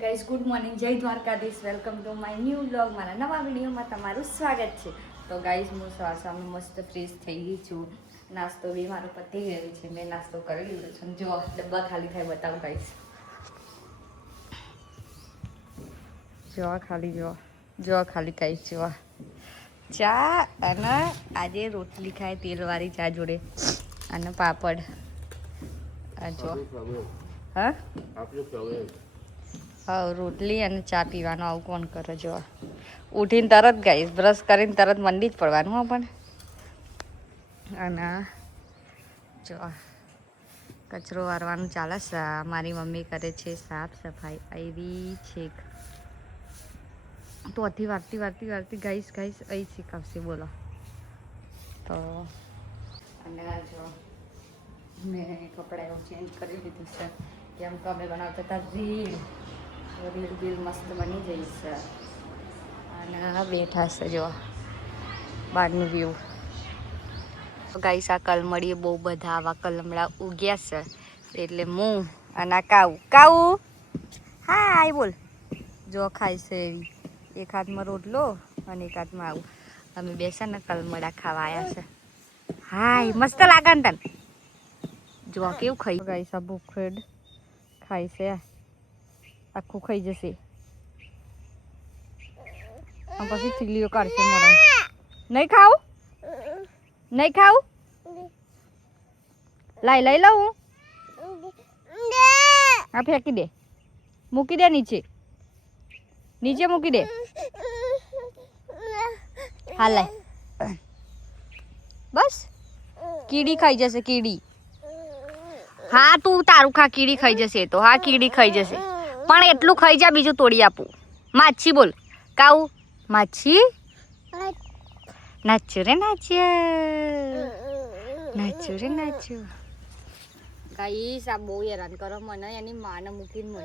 Guys good morning, જય Dwarkadhish. Welcome to my new vlog. મારા નવા વિડીયોમાં તમારું સ્વાગત છે. તો ગાઈઝ હું સામે મસ્ત ફ્રેશ થઈ ગઈ છું. નાસ્તો બી મારો પતી ગયો છે. મેં નાસ્તો કરી લીધો છે. જો ડબ્બા ખાલી થાય બતાવું ગાઈઝ. જો ખાલી થાય જો ચા અને આજે રોટલી ખાય તેલવાળી ચા જોડે અને પાપડ. જો હા હા, રોટલી અને ચા પીવાનું આવું કોણ કરે? જો ઉઠીને તરત ગાઈશ, બ્રશ કરીને તરત મંડી જ પડવાનું હો. પણ અને જો કચરો વારવાનું ચાલે છે. મારી મમ્મી કરે છે સાફ સફાઈ. આવી છેક તો અથી વારતી ગાઈશ અહીં શીખવશે. બોલો તો અને જો મેં કપડાં એવું ચેન્જ કરી દીધું છે. કેમ કે અમે બનાવતા હતા રીલ બિલ મસ્ત બની જઈ છે. અને બેઠા છે જો બહારનું વ્યૂ. ગાઈસ આ કલમડીએ બહુ બધા આવા કલમડા ઉગ્યા છે. એટલે હું અને આ કાવું હાય બોલ. જો ખાય છે એવી, એક હાથમાં રોટલો અને એક હાથમાં આવું. અમે બેસા ને કલમડા ખાવા આવ્યા છે. હાય મસ્ત લાગે ને તને? જો કેવું ખાઈ ગાઈસ. આ ભૂખેડ ખાય છે, આખું ખાઈ જશે. પછી ચીલીઓ કાઢશે મોડા. નહીં ખાવું? લઈ લઉં. હા ફેંકી દે, મૂકી દે નીચે મૂકી દે. હા લાય. બસ કીડી ખાઈ જશે, કીડી. હા તું તારું ખા, કીડી ખાઈ જશે તો. હા કીડી ખાઈ જશે, પણ એટલું ખાઈ જા, બીજું તોડી આપું. માછી બોલ કાઉ. માછી નાચ્યું રે નાચ્યું. ગાઈસ આ બહુ હેરાન કરો મને. એની માને મૂકીને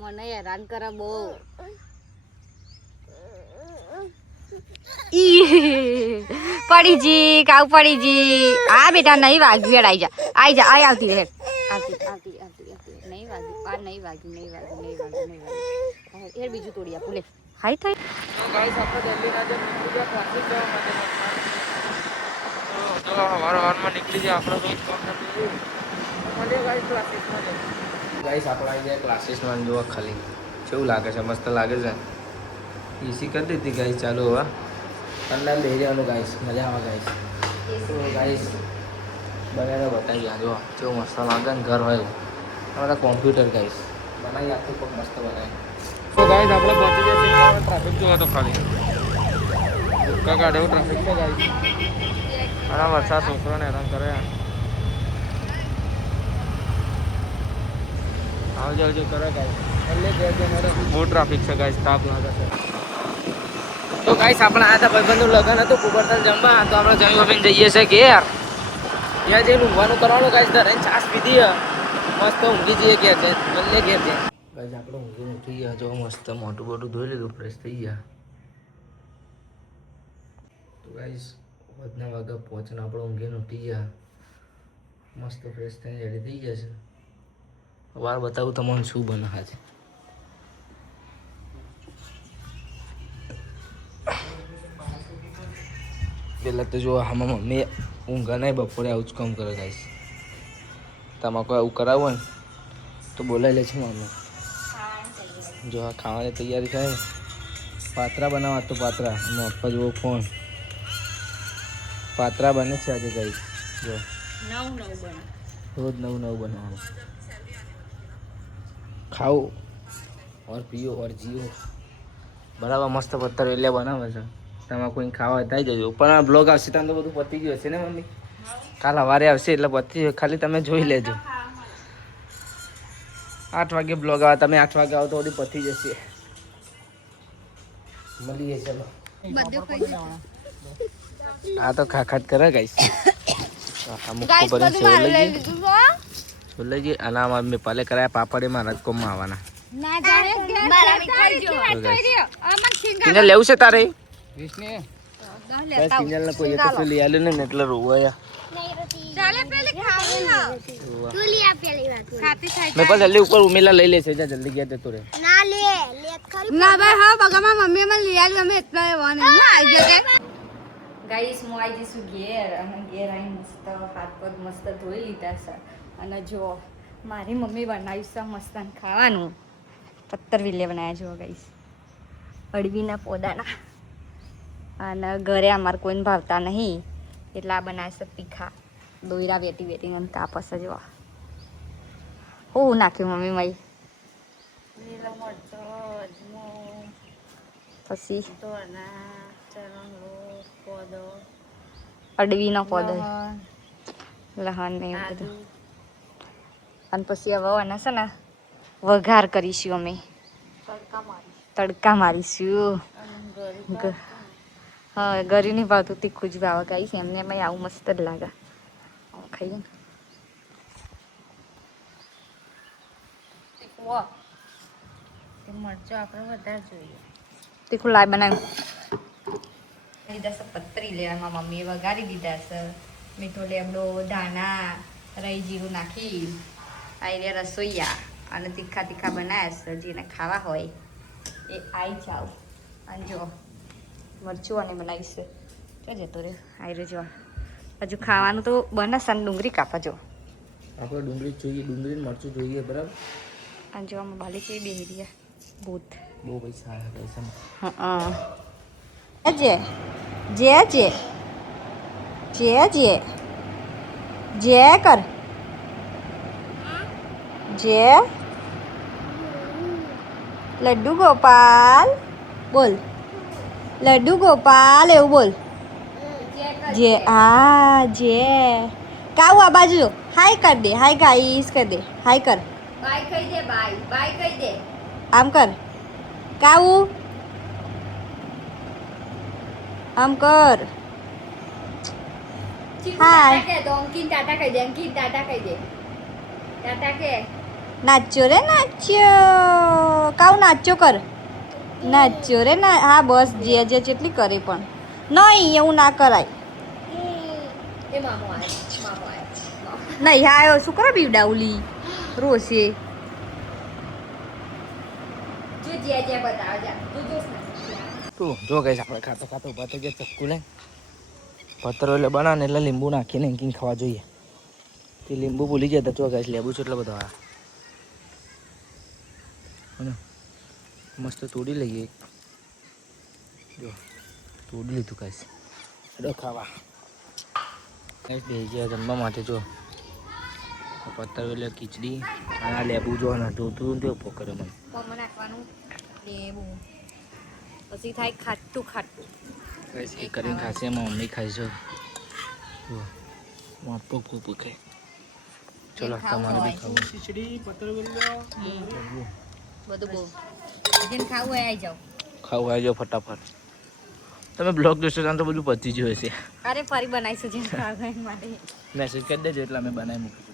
મને હેરાન કરે બહુ. પડી જી કાઉ, પડી જી. હા બેટા નહીં વાગ્યું. હેડ આઈ જા આવતી હેડ. આવતી નહીં વાગ્યું. નહીં વાગ્યું. હેડ બીજું તોડી આપું લે. હાઈ થઈ. તો ગાઈસ આપણે દિલ્હીના જે નીકળી ગયા ક્લાસીસ જવા માટે. તો વારમાં નીકળી ગયા આપણે તો ગાઈસ આપણે આવી ગયા ક્લાસીસમાં. જોવા ખાલી કેવું લાગે છે, મસ્ત લાગે છે. એસી કરી દીધી ગાઈસ ચાલુ. હવે અંદર લઈ જવાનું ગાઈસ, મજા આવે ગાઈસ. તો ગાઈસ બનાવીને બતાવી ગયા. જો કેવું મસ્ત લાગે ને ઘર હોય. અમારા કોમ્પ્યુટર ગાઈસ બનાવી આખું પણ મસ્ત બનાવી. તો ગાઈસ આપણે પહોંચી ગયા. ટ્રાફિક જોવા તો ખાલી કાઢે એવું ટ્રાફિક છે ગાઈસ. અને વરસાદ છોકરાને હેરાન કરે. આવજો કરે ગાઈસ. બહુ ટ્રાફિક છે ગાઈસ, તાપ લાગે છે. તો ગાઈસ આપણે આયા હતા ભાઈબંધનું લગન હતું કુબરતલ જમવા. તો આપણે જમી વમીને જઈએ છે ઘેર. ત્યાં જઈને ઊંઘવાનું કરવાનું ગાઈસ. ધરાઈને છાશ પીધી મસ્ત ઊંઘી જઈએ ઘેર છે. બંને ઘેર છે ગાઈસ. આપણે ઊંઘીને ઉઠી ગયા. જો મસ્ત મોટું બોટું ધોઈ લીધું, ફ્રેશ થઈ ગયા. તો ગાઈસ વધના વાગ્યા પહોંચીને આપણે ઊંઘીને ઉઠી ગયા. મસ્ત ફ્રેશ થઈને રેડી થઈ જશે. વાર બતાવું તમને શું બને છે. પેલા તો જો આમાં મમ્મી ઊંઘા નહીં, બપોરે આવું જ કામ કરે ગાઈસ. તમારે કોઈ આવું કરાવું ને તો બોલાવી લે છે મમ્મી. જો આ ખાવાની તૈયારી થાય. પાત્રા બનાવવા તો પાત્રા. અને અપ્પા જેવો ફોન. પાત્રા બને છે આજે ગાઈસ. જો રોજ નવું બનાવવાનું. ખાઓ ઓર પીઓ ઓર જીઓ. બરાબર મસ્ત પથ્થર એટલે બનાવે છે. તમારે કોઈ ખાવા થઈ જજો. પણ આ બ્લોગ આવશે ત્યાં તો બધું પતી ગયું હશે ને મમ્મી? કાલ સવારે આવશે એટલે પતી ગયું. ખાલી તમે જોઈ લેજો. 8 વાગે બ્લોગ આવે. તમે 8 વાગે આવો તો બધી પતી જશે. મળીએ ચલો. આ તો ખાખાટ કરે ગાઈસ. અમુક ખબર છે લઈ જઈએ. અને આમાં મેં પાલે કરાયા પાપડ. એમાં જ કોમમાં આવવાના. લેવું છે તારે? કિંજલ ને કોઈ એક લઈ આલ્યું ને એટલે રોવાયા. ચાલે પેલી ખાવું ના તું લી આ પેલી વાત ખાતી થાય મેં પણ જલ્દી ઉપર ઉમેલા લઈ લે છે જા જલ્દી ગયા જતો રે ના લે ખરી ના ભાઈ હા બગામાં મમ્મી મને લઈ આવી અમે એટલા એવાને ના આવી જશે ગાઈસ હું આવી જઈશું ઘેર અને ઘેર આવીને મસ્ત હાથ પગ મસ્ત ધોઈ લીધા છે અને જો મારી મમ્મી બનાવ્યું છે મસ્ત ખાવાનું પત્તર વિલે બનાવ્યા જો ગાઈસ અડવીના પોદાના અને ઘરે અમારે કોઈને ભાવતા નહીં એટલે આ બનાવે છે તીખા દોયરા વેટી વેટી મને તાપસ જ હું નાખ્યું મમ્મી માઈ લીલા મરચો અજમો પછી અડવીનો પોદો લહણ ને એવું બધું અને પછી હવે આના છે ને વઘાર કરીશું અમે તડકા મારીશું હા ગરી નહીં ભાવતું તીખું જ ભાવ ગાઈશ એમને એમાં આવું મસ્ત જ લાગે ખાઈએ ને મરચો આપણે વધારે જોઈએ તીખું લાય બનાવ્યું લીધા છે પતરી લેવામાં મમ્મીએ વઘારી દીધા છે મીઠો લેમડો ધાણા રાઈ જીરું નાખી આઈ રસોઈયા અને તીખા તીખા બનાવ્યા છે જેને ખાવા હોય એ આવી જાવ અને જો મરચું અને બનાવીશ જો જતો રે આઈ જો હજુ ખાવાનું તો બને સન ડુંગળી કાપા જો આપણે ડુંગળી જોઈએ ડુંગળી મરચું જોઈએ બરાબર અને જો આમાં બાલી છે બેહરીયા ભૂત બહુ પૈસા આવ્યા પૈસા હા જે જે જે જે જે જે કર જે લડ્ડુ ગોપાલ બોલ લડ્ડુ ગોપાલ એવું બોલ જે હા જે કાઉ આ બાજુ હાય કર દે હાય ગાઈસ કર દે હાય કર બાય કહી દે બાય કહી દે આમ કર કાઉ આમ કર હાય કે તો અંકિન ટાટા કહી દે અંકિન ટાટા કહી દે ટાટા કે નાચો રે નાચો કાઉ નાચો કર નાચો રે ના હા બસ જે જે જેટલી કરે પણ નહીં એવું ના કરાય એ મામો આયો નહીં આયો શું કરે બીવડાવલી રોશે જો જે બતાવ જા તું જોસ ના તું જો ગઈશ આપણે ખાતો ખાતો ઉભા થઈ ગયા ચક્કુ લઈને પતરો એટલે બનાવે એટલે લીંબુ નાખીને એંકીને ખાવા જોઈએ તે લીંબુ ભૂલી ગયા તો ગઈશ લેબુ છે એટલે બધો આ મસ્ત તોડી લઈએ જો તોડી લીધું કઈશ એટલે ખાવા કઈશ બે ગયા જમવા માટે જો પત્તર એટલે ખીચડી અને આ લેબુ જો ને ધોતું તે ઉભો કરે મને નાખવાનું લેબુ પછી થાય ખાટું ખાટું કઈશ એ કરીને ખાશે એમાં મમ્મી ખાઈ છે માપો ખૂબ ખાય ચલો તમારે બી ખાવું ખીચડી પત્તર બધું બહુ જેને ખાવું હોય આવી જાઓ ખાવું આવી જાઓ ફટાફટ તમે બ્લોગ જોશો તો બધું પતી જ હશે અરે ફરી બનાવીશું જેને ખાવું હોય માટે મેસેજ કરી દેજો એટલે અમે બનાવી મૂકી